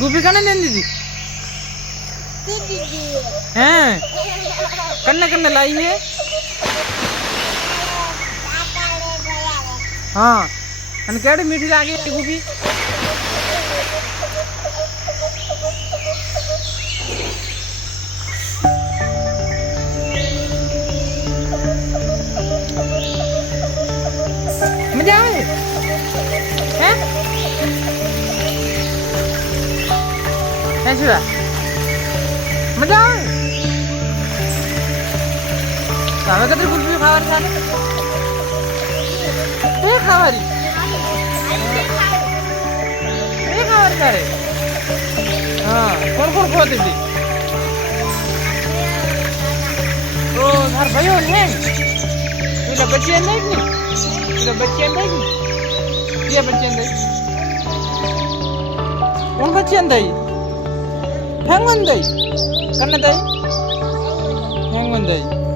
गुफी कने लेन दीदी हैं कन्ने कन्ने लाई है हाँ अन केड़ी मीठी लागी गुफी मजा आवे हैं ऐसे मजा आवे તમે કદી ગુલ્ફી ખાવાની ખાને એ ખાવાની તારે હા કોણ કોણ ખોતી હતી તો તાર ભાઈઓ ને પેલા બચ્ચી નહીં ને પેલા બચ્ચી નહીં કે બચ્ચી નહીં કોણ બચ્ચી નહીં હેંગન દઈ કને દઈ હેંગન દઈ